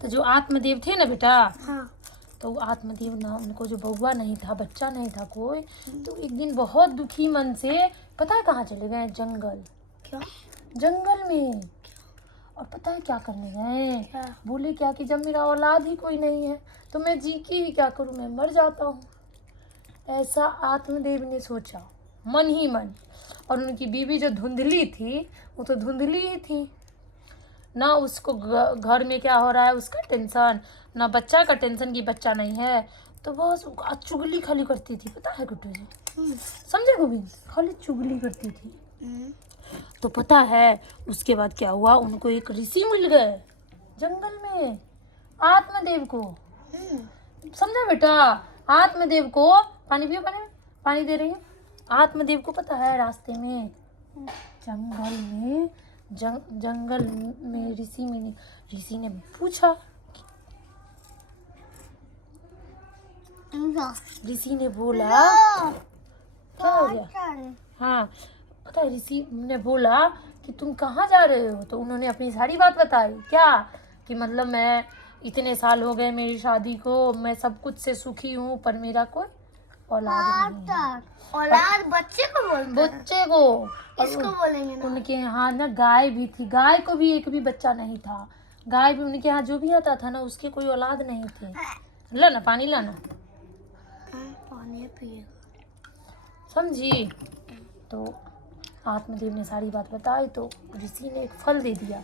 तो जो आत्मदेव थे ना बेटा, हाँ। तो आत्मदेव ना, उनको जो बउआ नहीं था, बच्चा नहीं था कोई, तो एक दिन बहुत दुखी मन से पता है कहाँ चले गए? जंगल। क्या? जंगल में। और पता है क्या करने गए? क्या? बोले क्या कि जब मेरा औलाद ही कोई नहीं है तो मैं जी के ही क्या करूं, मैं मर जाता हूँ। ऐसा आत्मदेव ने सोचा मन ही मन। और उनकी बीवी जो धुंधली थी, वो तो धुंधली ही थी ना, उसको घर में क्या हो रहा है उसका टेंशन, ना बच्चा का टेंशन कि बच्चा नहीं है, तो बस चुगली खाली करती थी। पता है गुड्डू जी, समझे गोविंद? खाली चुगली करती थी। तो पता है उसके बाद क्या हुआ, उनको एक ऋषि मिल गए जंगल में, आत्मदेव को। समझा बेटा? आत्मदेव को, पानी पियो, पानी दे रही हूँ। आत्मदेव को पता है रास्ते में जंगल में ऋषि ने पूछा, ऋषि ने बोला क्या हो गया? हाँ, पता है ऋषि ने बोला कि तुम कहाँ जा रहे हो? तो उन्होंने अपनी सारी बात बताई। क्या कि मतलब मैं इतने साल हो गए मेरी शादी को, मैं सब कुछ से सुखी हूँ, पर मेरा कोई औलाद नहीं है। औलाद बच्चे को बोलते हैं। बच्चे को। इसको बोलेंगे ना। उनके यहाँ ना गाय भी थी, गाय को भी एक भी बच्चा नहीं था। गाय भी उनके यहाँ जो भी आता था ना, उसके कोई औलाद नहीं थे। ला ना पानी, लाना। पानी पिएगा, समझी? तो आत्मदेव ने सारी बात बताई तो ऋषि ने एक फल दे दिया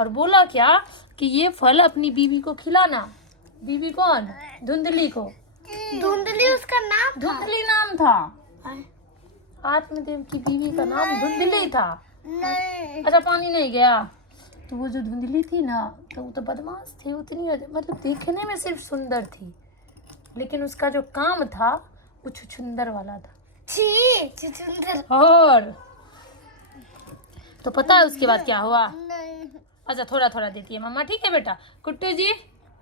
और बोला क्या कि ये फल अपनी बीवी को खिलाना। बीवी कौन? धुंधली को। धुंधली उसका नाम था? धुंधली नाम था। आत्मदेव की बीवी का नाम धुंधली था। नहीं। अच्छा, पानी नहीं गया? तो वो जो धुंधली थी ना, तो वो तो बदमाश थी उतनी, मतलब देखने में सिर्फ सुंदर थी, लेकिन उसका जो काम था वो छुछुंदर वाला था। छी, छुछुंदर। और तो पता है उसके बाद क्या हुआ? नहीं। अच्छा, थोड़ा थोड़ा देती है मम्मा, ठीक है बेटा? कुट्टू जी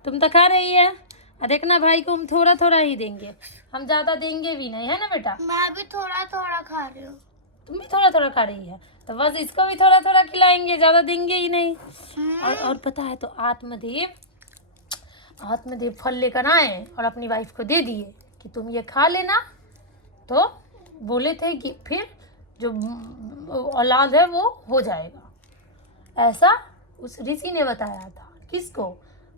तुम तो खा रही है, देखना भाई को हम थोड़ा थोड़ा ही देंगे, हम ज्यादा देंगे भी नहीं, है ना बेटा? मैं भी थोड़ा थोड़ा खा रही हूँ। तुम भी थोड़ा थोड़ा खा रही है, तो बस इसको भी थोड़ा थोड़ा खिलाएंगे, ज्यादा देंगे ही नहीं। और पता है तो आत्मदेव फल लेकर आए और अपनी वाइफ को दे दिए कि तुम ये खा लेना। तो बोले थे कि फिर जो औलाद है वो हो जाएगा, ऐसा उस ऋषि ने बताया था। किसको?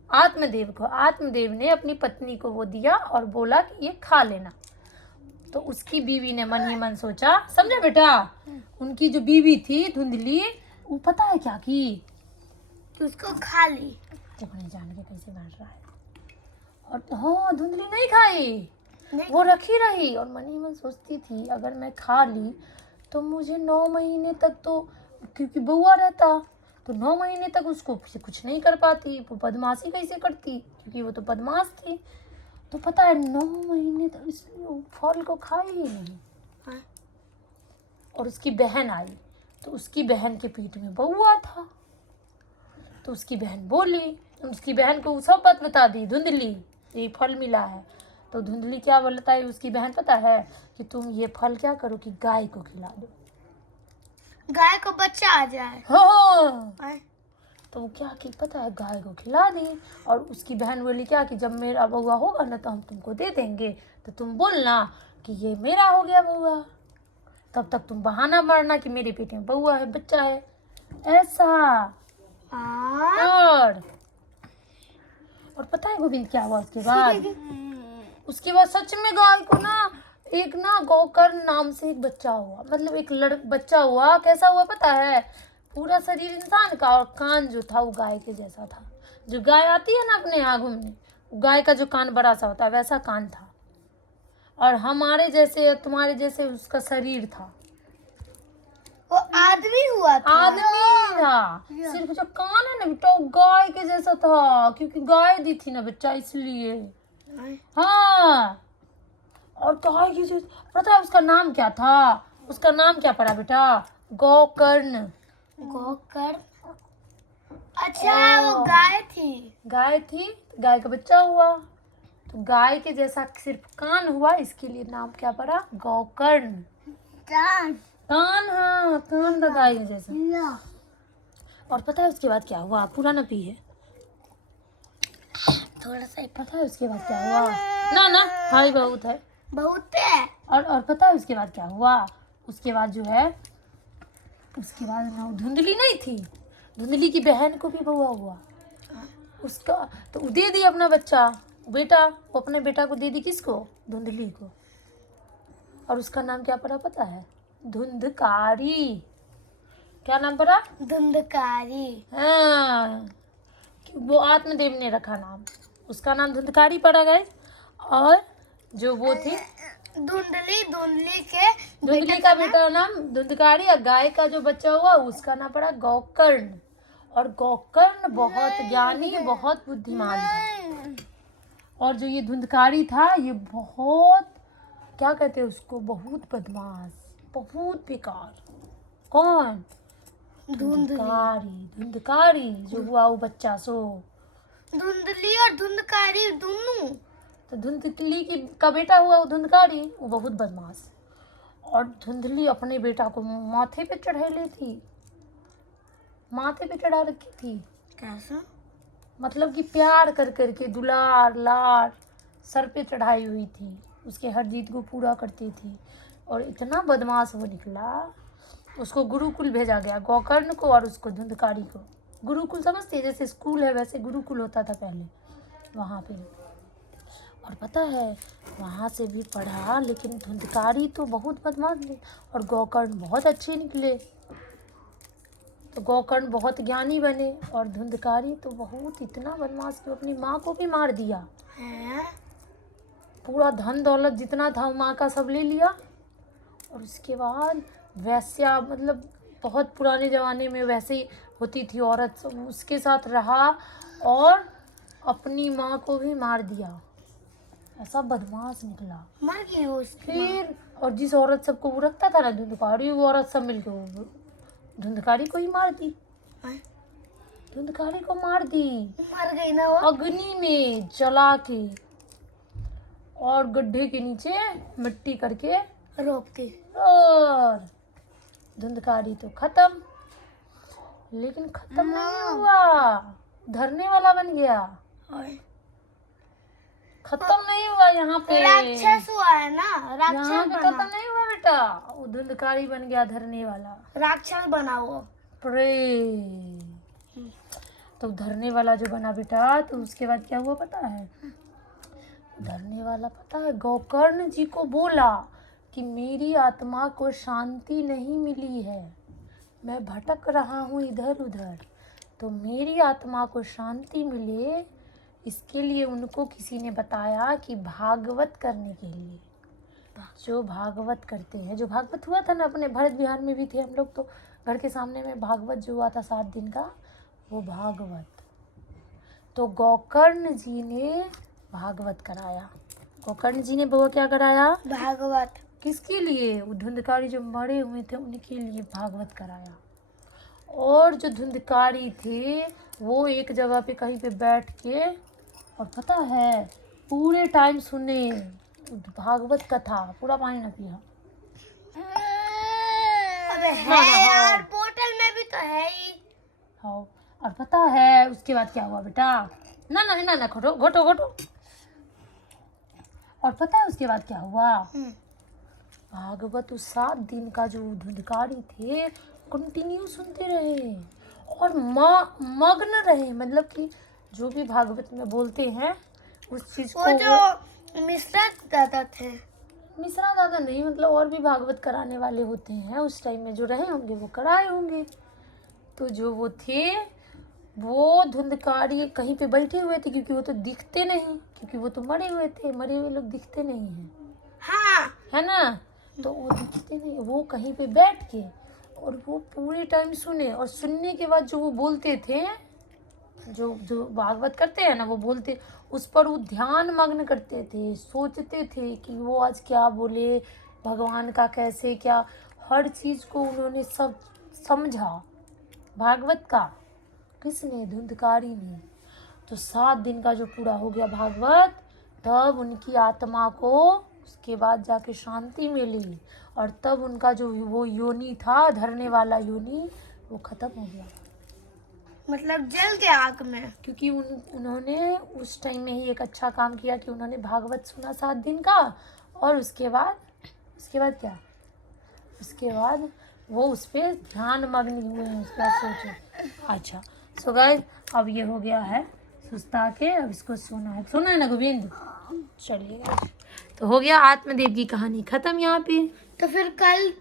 आत्मदेव को। आत्मदेव ने अपनी पत्नी को वो दिया और बोला कि ये खा लेना। तो उसकी बीवी ने मन ही मन सोचा, समझे बेटा? उनकी जो बीवी थी धुंधली, वो पता है क्या की? कि उसको खा ली। अपने जान के कैसे बांट रहा है। और हाँ, धुंधली नहीं खाई, नहीं। वो रखी रही और मन ही मन सोचती थी अगर मैं खा ली तो मुझे 9 महीने तक, तो क्योंकि बउआ रहता तो 9 महीने तक उसको कुछ नहीं कर पाती, वो बदमाशी कैसे करती, क्योंकि वो तो बदमाश थी। तो पता है 9 महीने तक इसलिए वो फल को खाए ही नहीं। हाँ। और उसकी बहन आई, तो उसकी बहन के पेट में बउआ था। तो उसकी बहन बोली, उसकी बहन को सब बात बता दी, धुंधली ये फल मिला है। तो धुंधली क्या बोलता है उसकी बहन, पता है कि तुम ये फल क्या करो कि गाय को खिला दो, गाय को बच्चा आ जाए। हाँ। तो वो क्या कि पता है गाय को खिला दी। और उसकी बहन बोली क्या कि जब मेरा बउआ होगा ना तो हम तुमको दे देंगे, तो तुम बोलना कि ये मेरा हो गया बउआ, तब तक तुम बहाना मारना कि मेरे पेट में बउआ है, बच्चा है, ऐसा। और पता है गोविंद क्या हुआ उसके बाद? उसके बाद सच में गाय को ना एक ना गोकर्ण नाम से एक बच्चा हुआ, मतलब एक बच्चा हुआ। कैसा हुआ पता है? पूरा शरीर इंसान का और कान जो था वो गाय के जैसा था। जो गाय आती है ना अपने यहाँ घूमने, गाय का जो कान बड़ा सा होता है वैसा कान था, और हमारे जैसे तुम्हारे जैसे उसका शरीर था। वो आदमी हुआ था। आदमी था, सिर्फ जो कान है ना बेटा वो गाय के जैसा था, क्योंकि गाय दी थी ना बच्चा इसलिए। हाँ। और गाय की जो पता है उसका नाम क्या था? उसका नाम क्या पड़ा बेटा? गोकर्ण। गोकर्ण। अच्छा, वो गाय थी। गाय थी, गाय का बच्चा हुआ, तो गाय के जैसा सिर्फ कान हुआ, इसके लिए नाम क्या पड़ा? गोकर्ण। कान। कान, हाँ कान था गाय के जैसा। और पता है उसके बाद क्या हुआ? पूरा ना पी है। थोड़ा सा ही पता है उसके बाद क्या हुआ? ना ना, भाई बहुत है। बहुत है। और पता है उसके बाद क्या हुआ? उसके बाद जो है, उसके बाद ना, वो धुंधली नहीं थी, धुंधली की बहन को भी बउआ हुआ। उसका तो वो दे दी अपना बच्चा, बेटा, वो अपने बेटा को दे दी। किसको? धुंधली को। और उसका नाम क्या पड़ा पता है? धुंधकारी। क्या नाम पड़ा? धुंधकारी। हाँ, वो आत्मदेव ने रखा नाम, उसका नाम धुंधकारी पड़ा गए। और जो वो थी धुंधली धुंधली का बेटा नाम धुंधकारी, और गाय का जो बच्चा हुआ उसका नाम पड़ा गोकर्ण। और गोकर्ण बहुत ज्ञानी, बहुत बुद्धिमान था। और जो ये धुंधकारी था, ये बहुत, क्या कहते हैं उसको, बहुत बदमाश, बहुत बेकार। कौन? धुंधकारी जो हुआ वो बच्चा। सो धुंधली और धुंधकारी दोनों। तो धुंधली का बेटा हुआ वो धुंधकारी, वो बहुत बदमाश। और धुंधली अपने बेटा को माथे पे चढ़ा ली थी, माथे पे चढ़ा रखी थी। कैसा? मतलब कि प्यार कर करके, दुलार लार सर पे चढ़ाई हुई थी, उसके हर जीत को पूरा करती थी। और इतना बदमाश वो निकला, उसको गुरुकुल भेजा गया, गोकर्ण को और उसको धुंधकारी को। गुरुकुल समझते हैं, जैसे स्कूल है वैसे गुरुकुल होता था पहले वहाँ पे। और पता है वहाँ से भी पढ़ा, लेकिन धुंधकारी तो बहुत बदमाश थे और गोकर्ण बहुत अच्छे निकले। तो गोकर्ण बहुत ज्ञानी बने और धुंधकारी तो बहुत इतना बदमाश कि अपनी माँ को भी मार दिया। है? पूरा धन दौलत जितना था माँ का सब ले लिया। और उसके बाद वैश्या, मतलब बहुत पुराने ज़माने में वैसे ही होती थी औरत, सब उसके साथ रहा और अपनी माँ को भी मार दिया। ऐसा बदमाश निकला। मर गई वो उसकी माँ। फिर और जिस औरत सबको वो रखता था ना धुंधकारी, वो औरत सब मिलके वो धुंधकारी को ही मार दी। हैं? धुंधकारी को मार दी मर गई ना वो। अग्नि में जला के, और गड्ढे के नीचे मिट्टी करके रोकती। और धुंधकारी तो खत्म। लेकिन खत्म नहीं हुआ, धरने वाला बन गया। खत्म नहीं हुआ यहाँ पे, राक्षस हुआ है ना, यहाँ राक्षस पे बना। खत्म नहीं हुआ बेटा, वो धुंधकारी बन गया धरने वाला। राक्षस बना वो। प्रे तो धरने वाला जो बना बेटा, तो उसके बाद क्या हुआ पता है? धरने वाला पता है, गोकर्ण जी को बोला कि मेरी आत्मा को शांति नहीं मिली है, मैं भटक रहा हूँ इधर उधर, तो मेरी आत्मा को शांति मिले, इसके लिए उनको किसी ने बताया कि भागवत करने के लिए, जो भागवत करते हैं, जो भागवत हुआ था ना अपने भारत बिहार में भी थे हम लोग, तो घर के सामने में भागवत जो हुआ था 7 दिन का, वो भागवत। तो गोकर्ण जी ने भागवत कराया। गोकर्ण जी ने वो क्या कराया? भागवत। किसके लिए? वो धुंधकारी जो मरे हुए थे उनके लिए भागवत कराया। और जो धुंधकारी थे वो एक जगह पे कहीं पे बैठ के, और पता है पूरे टाइम सुने भागवत कथा, पूरा पानी ना पिया। अबे है यार, बोतल में भी तो है ही। हाँ, और पता है उसके बाद क्या हुआ बेटा? ना ना ना ना, घोटो घोटो घोटो। और पता है उसके बाद क्या हुआ? भागवत उस 7 दिन का जो धुंधकारी थे कंटिन्यू सुनते रहे और मग्न रहे, मतलब कि जो भी भागवत में बोलते हैं उस चीज को। वो जो मिश्रा दादा थे, मिश्रा दादा नहीं, मतलब और भी भागवत कराने वाले होते हैं उस टाइम में, जो रहे होंगे वो कराए होंगे। तो जो वो थे वो धुंधकारी कहीं पे बैठे हुए थे, क्योंकि वो तो दिखते नहीं, क्योंकि वो तो मरे हुए थे, मरे हुए लोग दिखते नहीं हैं, हाँ है ना, तो वो दिखते नहीं, वो कहीं पे बैठ के और वो पूरे टाइम सुने, और सुनने के बाद जो वो बोलते थे, जो जो भागवत करते हैं ना, वो बोलते, उस पर वो ध्यान मग्न करते थे, सोचते थे कि वो आज क्या बोले, भगवान का कैसे क्या, हर चीज़ को उन्होंने सब समझा भागवत का। किसने? धुंधकारी ने। तो 7 दिन का जो पूरा हो गया भागवत, तब उनकी आत्मा को उसके बाद जाके शांति मिली, और तब उनका जो वो योनि था, धरने वाला योनि, वो खत्म हो गया। मतलब जल के आग में। क्योंकि उन्होंने उस टाइम में ही एक अच्छा काम किया कि उन्होंने भागवत सुना 7 दिन का, और उसके बाद क्या, उसके बाद वो उस पर ध्यान मग्न हुए हैं, उसके बाद सोचो। अच्छा सो गाइस, अब ये हो गया है सुस्ता के, अब इसको सोना है ना गोविंद। चलिए guys, तो हो गया आत्मदेव की कहानी खत्म यहाँ पे। तो फिर कल